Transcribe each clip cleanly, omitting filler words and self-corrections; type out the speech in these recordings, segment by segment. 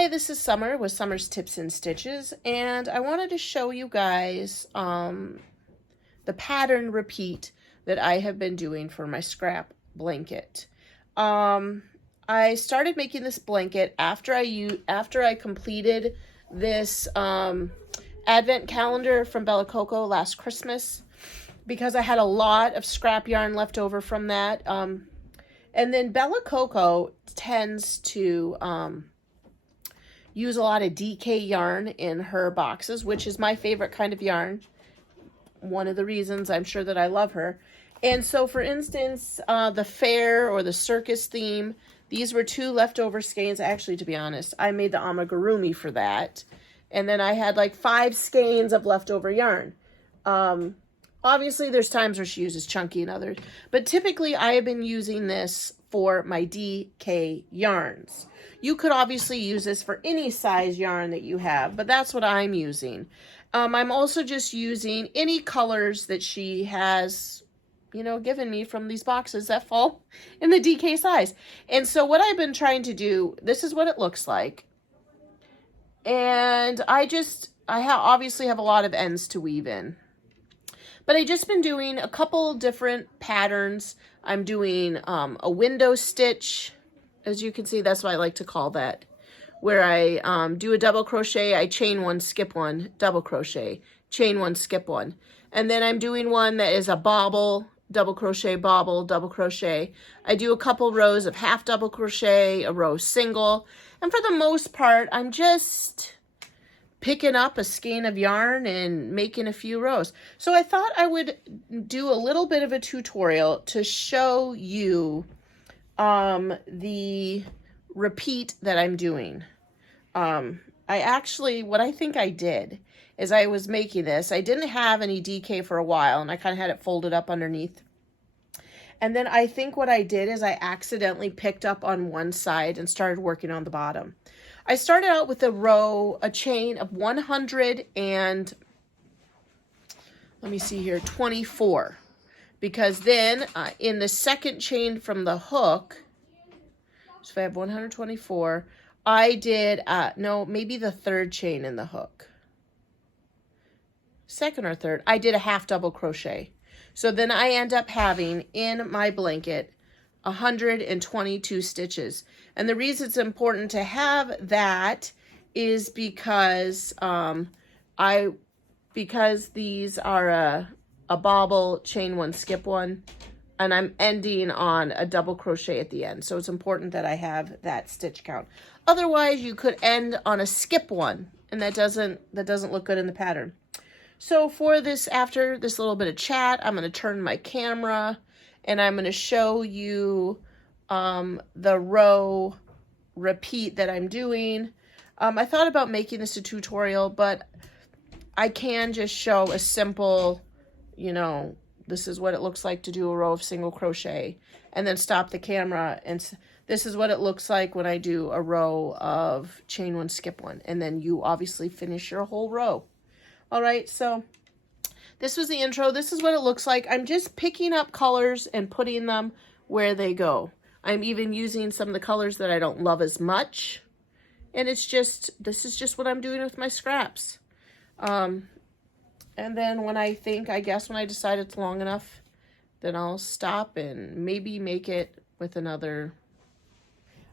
Hi, this is Summer with Summer's Tips and Stitches, and I wanted to show you guys the pattern repeat that I have been doing for my scrap blanket. I started making this blanket after I completed this advent calendar from Bella Coco last Christmas, because I had a lot of scrap yarn left over from that. And then Bella Coco tends to use a lot of DK yarn in her boxes, which is my favorite kind of yarn. One of the reasons I'm sure that I love her. And so, for instance, the fair or the circus theme, these were 2 leftover skeins. Actually, to be honest, I made the amigurumi for that. And then I had like 5 skeins of leftover yarn. Obviously, there's times where she uses chunky and others. But typically, I have been using this for my DK yarns. You could obviously use this for any size yarn that you have, but that's what I'm using. I'm also just using any colors that she has, given me from these boxes that fall in the DK size. And so what I've been trying to do, this is what it looks like. And I obviously have a lot of ends to weave in. But I just been doing a couple different patterns. I'm doing a window stitch. As you can see, that's what I like to call that. Where I do a double crochet, I chain 1, skip 1, double crochet, chain 1, skip 1. And then I'm doing one that is a bobble, double crochet, bobble, double crochet. I do a couple rows of half double crochet, a row single. And for the most part, I'm just picking up a skein of yarn and making a few rows. So I thought I would do a little bit of a tutorial to show you the repeat that I'm doing. What I think I did is I was making this. I didn't have any DK for a while, and I kind of had it folded up underneath. And then I think what I did is I accidentally picked up on one side and started working on the bottom. I started out with a chain of 100 and, let me see here, 24. Because then in the second chain from the hook, so if I have 124, I did, no, maybe the third chain in the hook. Second or third, I did a half double crochet. So then I end up having in my blanket 122 stitches. And the reason it's important to have that is because these are a bobble, chain 1, skip 1, and I'm ending on a double crochet at the end. So it's important that I have that stitch count. Otherwise, you could end on a skip 1, and that doesn't look good in the pattern. So for this, after this little bit of chat, I'm going to turn my camera and I'm going to show you the row repeat that I'm doing. I thought about making this a tutorial, but I can just show a simple, this is what it looks like to do a row of single crochet, and then stop the camera, and this is what it looks like when I do a row of chain 1, skip 1, and then you obviously finish your whole row. All right, so this was the intro. This is what it looks like. I'm just picking up colors and putting them where they go. I'm even using some of the colors that I don't love as much. And this is just what I'm doing with my scraps. And then when I decide it's long enough, then I'll stop and maybe make it with another.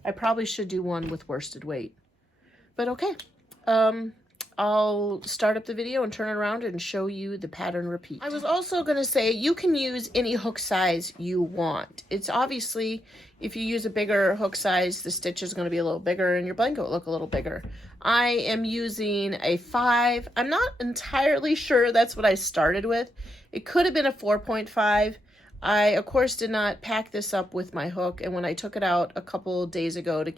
I probably should do one with worsted weight. But okay. I'll start up the video and turn it around and show you the pattern repeat. I was also going to say you can use any hook size you want. It's obviously, if you use a bigger hook size, the stitch is going to be a little bigger and your blanket will look a little bigger. I am using a 5. I'm not entirely sure that's what I started with. It could have been a 4.5. I, of course, did not pack this up with my hook, and when I took it out a couple days ago to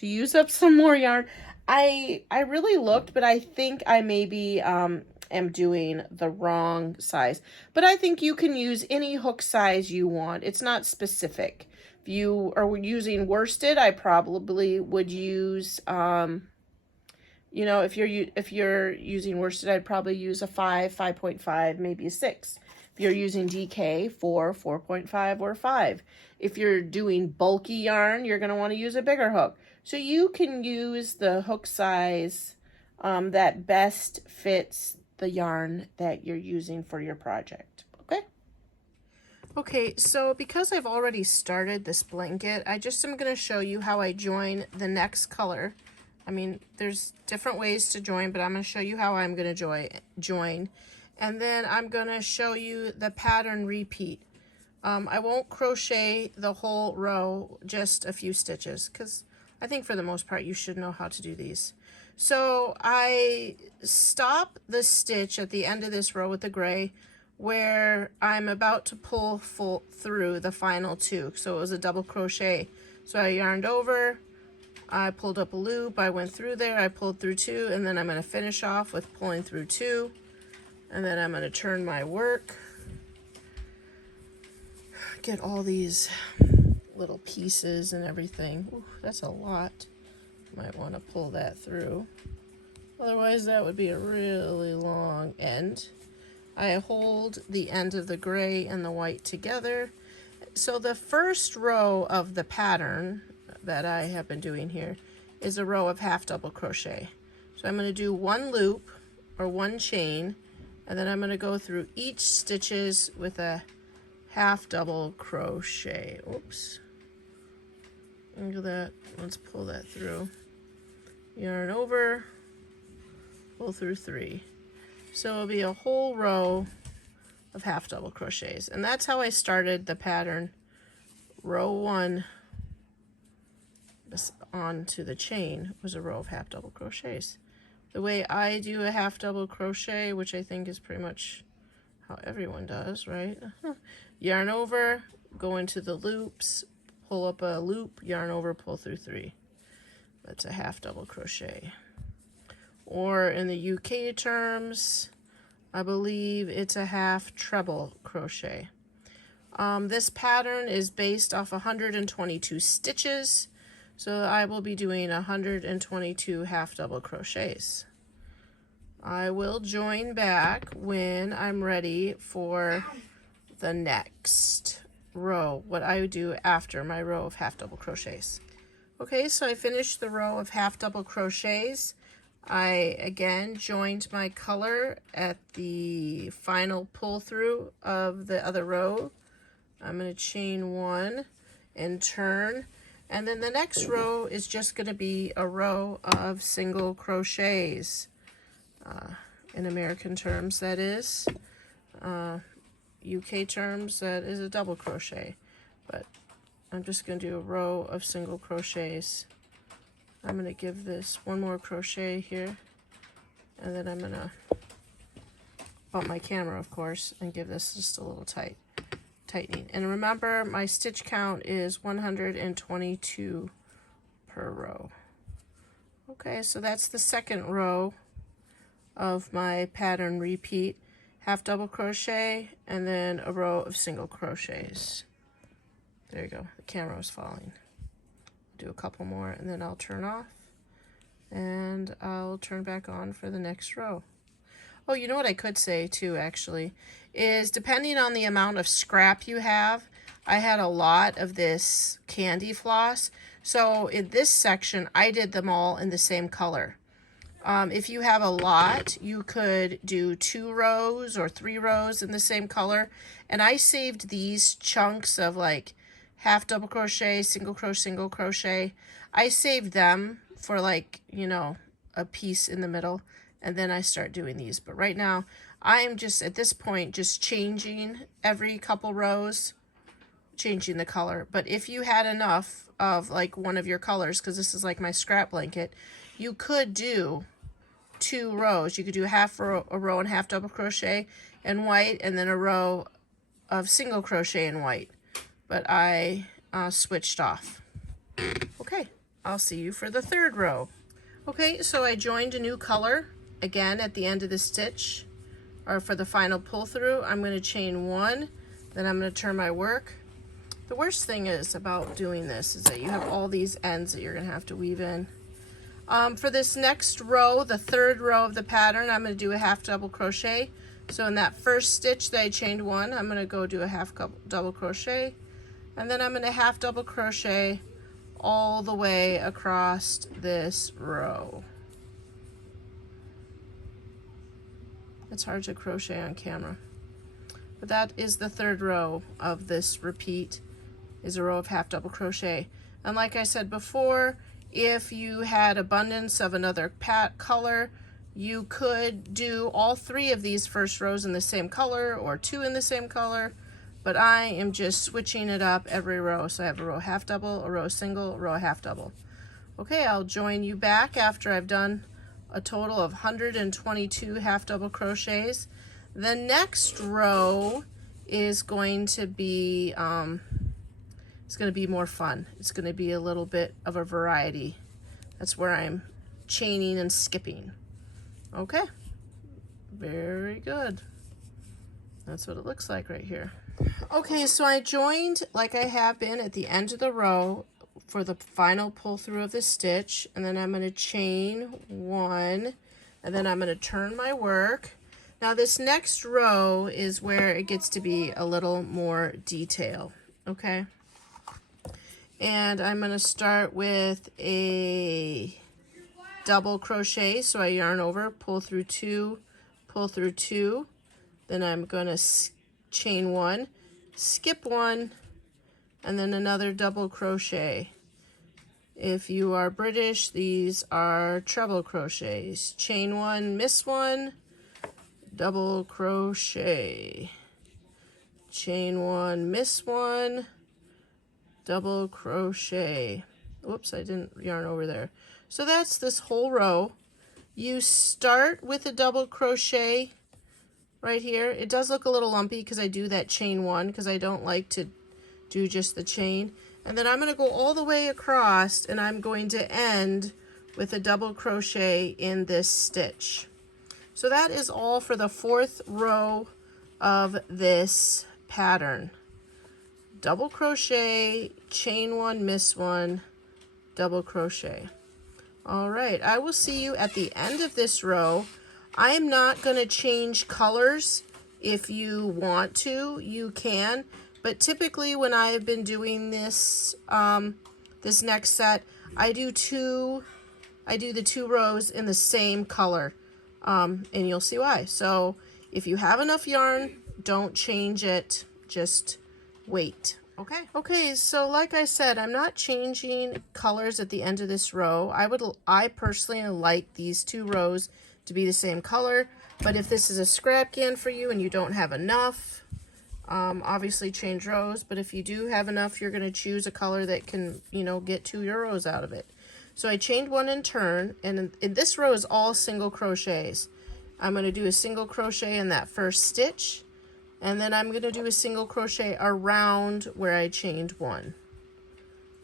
use up some more yarn, I really looked, but I think I maybe am doing the wrong size. But I think you can use any hook size you want. It's not specific. If you are using worsted, I probably would use, if you're using worsted, I'd probably use a 5, 5.5, maybe a 6. If you're using DK, 4, 4.5, or 5. If you're doing bulky yarn, you're going to want to use a bigger hook. So you can use the hook size that best fits the yarn that you're using for your project, okay? Okay, so because I've already started this blanket, I just am going to show you how I join the next color. I mean, there's different ways to join, but I'm going to show you how I'm going to join. And then I'm going to show you the pattern repeat. I won't crochet the whole row, just a few stitches, because I think for the most part you should know how to do these. So I stop the stitch at the end of this row with the gray where I'm about to pull through the final two. So it was a double crochet. So I yarned over, I pulled up a loop, I went through there, I pulled through two, and then I'm going to finish off with pulling through two, and then I'm going to turn my work, get all these little pieces and everything. Ooh, that's a lot. Might want to pull that through. Otherwise, that would be a really long end. I hold the end of the gray and the white together. So the first row of the pattern that I have been doing here is a row of half double crochet. So I'm going to do one loop or one chain, and then I'm going to go through each stitches with a half double crochet. Oops. Look at that. Let's pull that through. Yarn over, pull through three. So it'll be a whole row of half double crochets. And that's how I started the pattern. Row one onto the chain was a row of half double crochets. The way I do a half double crochet, which I think is pretty much how everyone does, right? Yarn over, go into the loops, pull up a loop, yarn over, pull through three. That's a half double crochet. Or in the UK terms, I believe it's a half treble crochet. This pattern is based off 122 stitches, so I will be doing 122 half double crochets. I will join back when I'm ready for the next row, what I would do after my row of half double crochets. Okay, so I finished the row of half double crochets. I again joined my color at the final pull through of the other row. I'm going to chain one and turn, and then the next row is just going to be a row of single crochets. In American terms, that is. UK terms, that is a double crochet, but I'm just going to do a row of single crochets. I'm going to give this one more crochet here, and then I'm going to bump my camera, of course, and give this just a little tightening. And remember, my stitch count is 122 per row. Okay, so that's the second row of my pattern repeat. Half double crochet, and then a row of single crochets. There you go, the camera was falling. Do a couple more, and then I'll turn off, and I'll turn back on for the next row. Oh, you know what I could say too, actually, is depending on the amount of scrap you have, I had a lot of this candy floss, so in this section I did them all in the same color. If you have a lot, you could do 2 rows or 3 rows in the same color, and I saved these chunks of like half double crochet, single crochet. I saved them for like, you know, a piece in the middle, and then I start doing these. But right now, I'm just at this point just changing every couple rows, changing the color. But if you had enough of like one of your colors, because this is like my scrap blanket, you could do 2 rows. You could do a row and half double crochet in white, and then a row of single crochet in white. But I switched off. Okay, I'll see you for the third row. Okay, so I joined a new color again at the end of the stitch, or for the final pull through. I'm going to chain one, then I'm going to turn my work. The worst thing is about doing this is that you have all these ends that you're going to have to weave in. For this next row, the third row of the pattern, I'm going to do a half double crochet. So in that first stitch that I chained one, I'm going to go do a half double crochet, and then I'm going to half double crochet all the way across this row. It's hard to crochet on camera. But that is the third row of this repeat, is a row of half double crochet. And like I said before, if you had abundance of another color, you could do all 3 of these first rows in the same color or 2 in the same color, but I am just switching it up every row. So I have a row half double, a row single, a row half double. Okay, I'll join you back after I've done a total of 122 half double crochets. The next row is going to be it's going to be more fun. It's going to be a little bit of a variety. That's where I'm chaining and skipping. Okay, very good. That's what it looks like right here. Okay, so I joined like I have been at the end of the row for the final pull through of the stitch, and then I'm going to chain 1, and then I'm going to turn my work. Now this next row is where it gets to be a little more detail, okay? And I'm going to start with a double crochet, so I yarn over, pull through 2, pull through 2, then I'm going to chain 1, skip 1, and then another double crochet. If you are British, these are treble crochets. Chain 1, miss 1, double crochet. Chain 1, miss 1, double crochet. Whoops, I didn't yarn over there. So that's this whole row. You start with a double crochet right here. It does look a little lumpy because I do that chain 1 because I don't like to do just the chain. And then I'm going to go all the way across, and I'm going to end with a double crochet in this stitch. So that is all for the 4th row of this pattern. Double crochet, chain 1, miss 1, double crochet. All right, I will see you at the end of this row. I am not going to change colors. If you want to, you can. But typically when I have been doing this, this next set, I do the 2 rows in the same color, and you'll see why. So if you have enough yarn, don't change it, just wait. Okay, so like I said, I'm not changing colors at the end of this row. I personally like these 2 rows to be the same color, but if this is a scrapgan for you and you don't have enough, obviously change rows. But if you do have enough, you're going to choose a color that can, get 2 rows out of it. So I chained 1 and turn, and in this row is all single crochets. I'm going to do a single crochet in that first stitch, and then I'm going to do a single crochet around where I chained 1.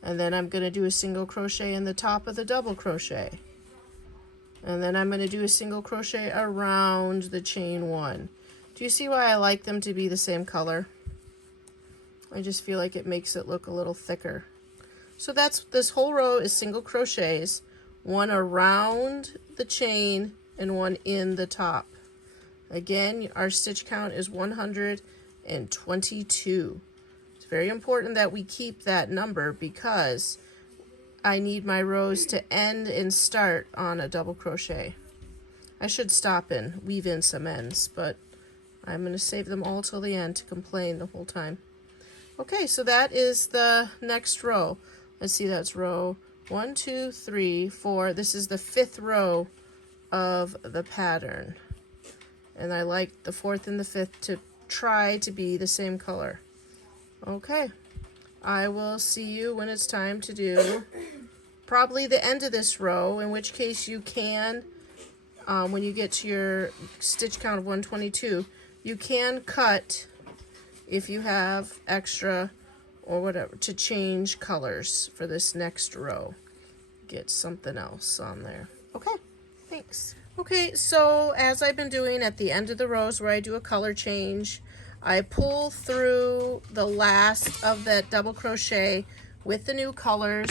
And then I'm going to do a single crochet in the top of the double crochet. And then I'm going to do a single crochet around the chain 1. Do you see why I like them to be the same color? I just feel like it makes it look a little thicker. So this whole row is single crochets, 1 around the chain and 1 in the top. Again, our stitch count is 122. It's very important that we keep that number because I need my rows to end and start on a double crochet. I should stop and weave in some ends, but I'm going to save them all till the end to complain the whole time. Okay, so that is the next row. Let's see, that's row 1, 2, 3, 4. This is the 5th row of the pattern. And I like the 4th and the 5th to try to be the same color. Okay, I will see you when it's time to do probably the end of this row, in which case you can, when you get to your stitch count of 122, you can cut if you have extra or whatever to change colors for this next row. Get something else on there. Okay, thanks. Okay, so as I've been doing at the end of the rows where I do a color change, I pull through the last of that double crochet with the new color,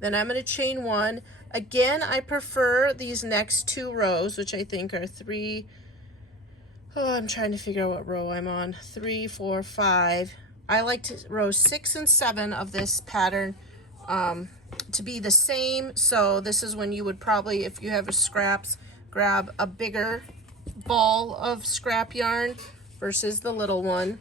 then I'm going to chain 1. Again, I prefer these next 2 rows, which I think are 3, I'm trying to figure out what row I'm on, 3, 4, 5. I like to row 6 and 7 of this pattern to be the same. So this is when you would probably, if you have a scraps, grab a bigger ball of scrap yarn versus the little one.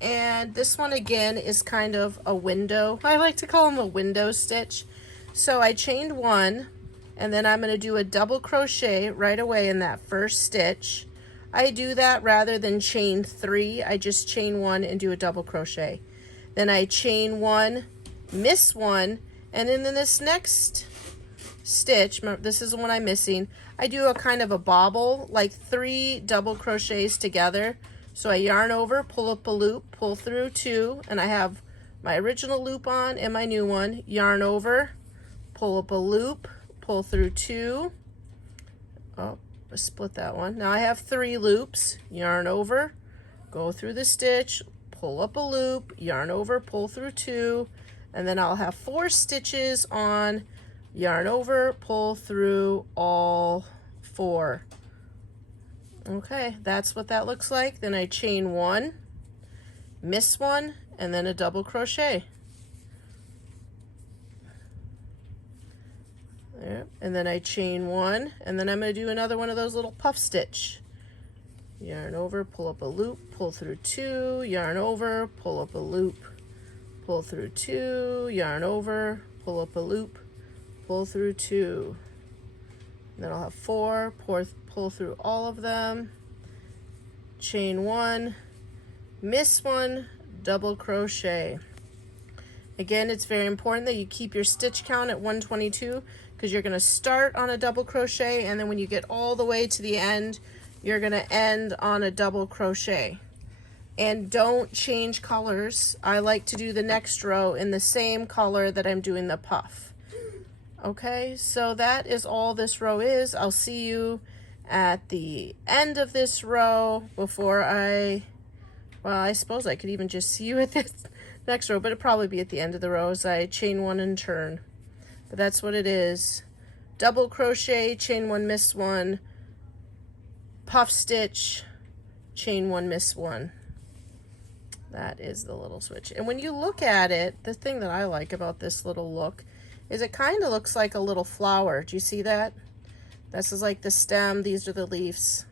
And this one again is kind of a window. I like to call them a window stitch. So I chained 1, and then I'm going to do a double crochet right away in that first stitch. I do that rather than chain 3. I just chain 1 and do a double crochet. Then I chain 1, miss 1, and then in this next stitch, this is the one I'm missing, I do a kind of a bobble, like 3 double crochets together. So I yarn over, pull up a loop, pull through 2, and I have my original loop on and my new one, yarn over, pull up a loop, pull through 2. Oh, I split that one. Now I have 3 loops, yarn over, go through the stitch, pull up a loop, yarn over, pull through 2, and then I'll have 4 stitches on, yarn over, pull through all 4. Okay, that's what that looks like. Then I chain 1, miss 1, and then a double crochet. There. And then I chain 1, and then I'm going to do another one of those little puff stitch. Yarn over, pull up a loop, pull through 2, yarn over, pull up a loop, pull through 2, yarn over, pull up a loop, pull through 2. And then I'll have 4, pull through all of them, chain 1, miss 1, double crochet. Again, it's very important that you keep your stitch count at 122 because you're going to start on a double crochet, and then when you get all the way to the end, you're going to end on a double crochet. And don't change colors. I like to do the next row in the same color that I'm doing the puff. Okay, so that is all this row is. I'll see you at the end of this row before well, I suppose I could even just see you at this next row, but it'll probably be at the end of the row as I chain 1 and turn. But that's what it is. Double crochet, chain 1, miss 1, puff stitch, chain 1, miss 1. That is the little switch. And when you look at it, the thing that I like about this little look is it kind of looks like a little flower. Do you see that? This is like the stem. These are the leaves.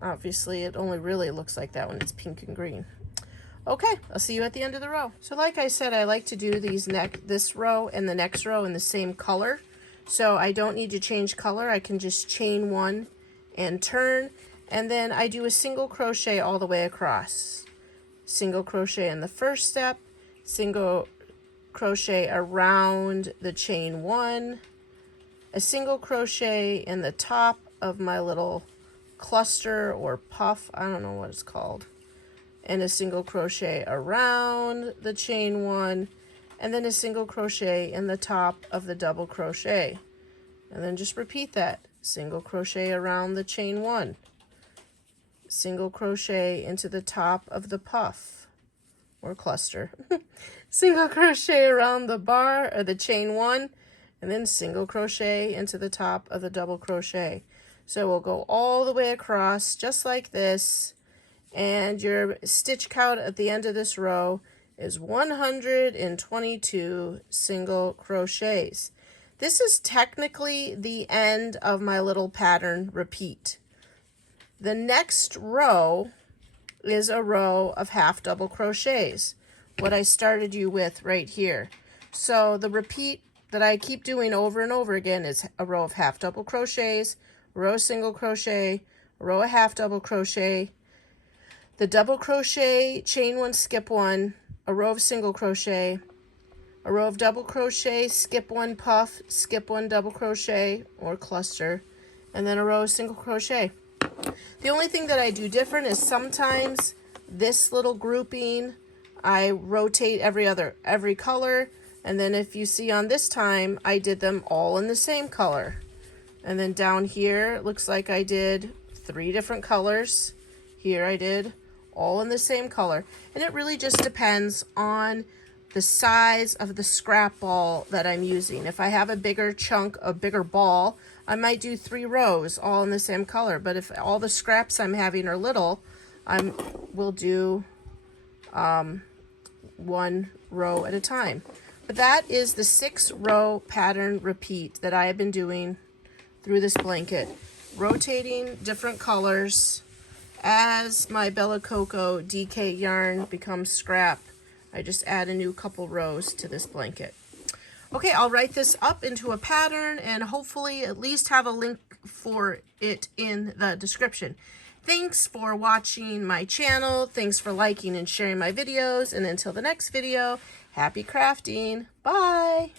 Obviously, it only really looks like that when it's pink and green. Okay, I'll see you at the end of the row. So like I said, I like to do this row and the next row in the same color. So I don't need to change color. I can just chain 1 and turn. And then I do a single crochet all the way across. Single crochet in the first step, single crochet around the chain 1, a single crochet in the top of my little cluster or puff, I don't know what it's called, and a single crochet around the chain 1, and then a single crochet in the top of the double crochet, and then just repeat that. Single crochet around the chain 1, single crochet into the top of the puff or cluster, single crochet around the bar or the chain 1, and then single crochet into the top of the double crochet. So we'll go all the way across just like this, and your stitch count at the end of this row is 122 single crochets. This is technically the end of my little pattern repeat. The next row is a row of half double crochets, what I started you with right here. So the repeat that I keep doing over and over again is a row of half double crochets, a row of single crochet, a row of half double crochet, the double crochet, chain 1, skip 1, a row of single crochet, a row of double crochet, skip 1, puff, skip 1, double crochet or cluster, and then a row of single crochet. The only thing that I do different is sometimes this little grouping I rotate every color, and then if you see on this time I did them all in the same color. And then down here it looks like I did 3 different colors. Here I did all in the same color, and it really just depends on the size of the scrap ball that I'm using. If I have a bigger chunk, a bigger ball, I might do 3 rows all in the same color. But if all the scraps I'm having are little, will do one row at a time. But that is the 6-row pattern repeat that I have been doing through this blanket, rotating different colors. As my Bella Coco DK yarn becomes scrap, I just add a new couple rows to this blanket. Okay, I'll write this up into a pattern and hopefully at least have a link for it in the description. Thanks for watching my channel. Thanks for liking and sharing my videos. And until the next video, happy crafting. Bye.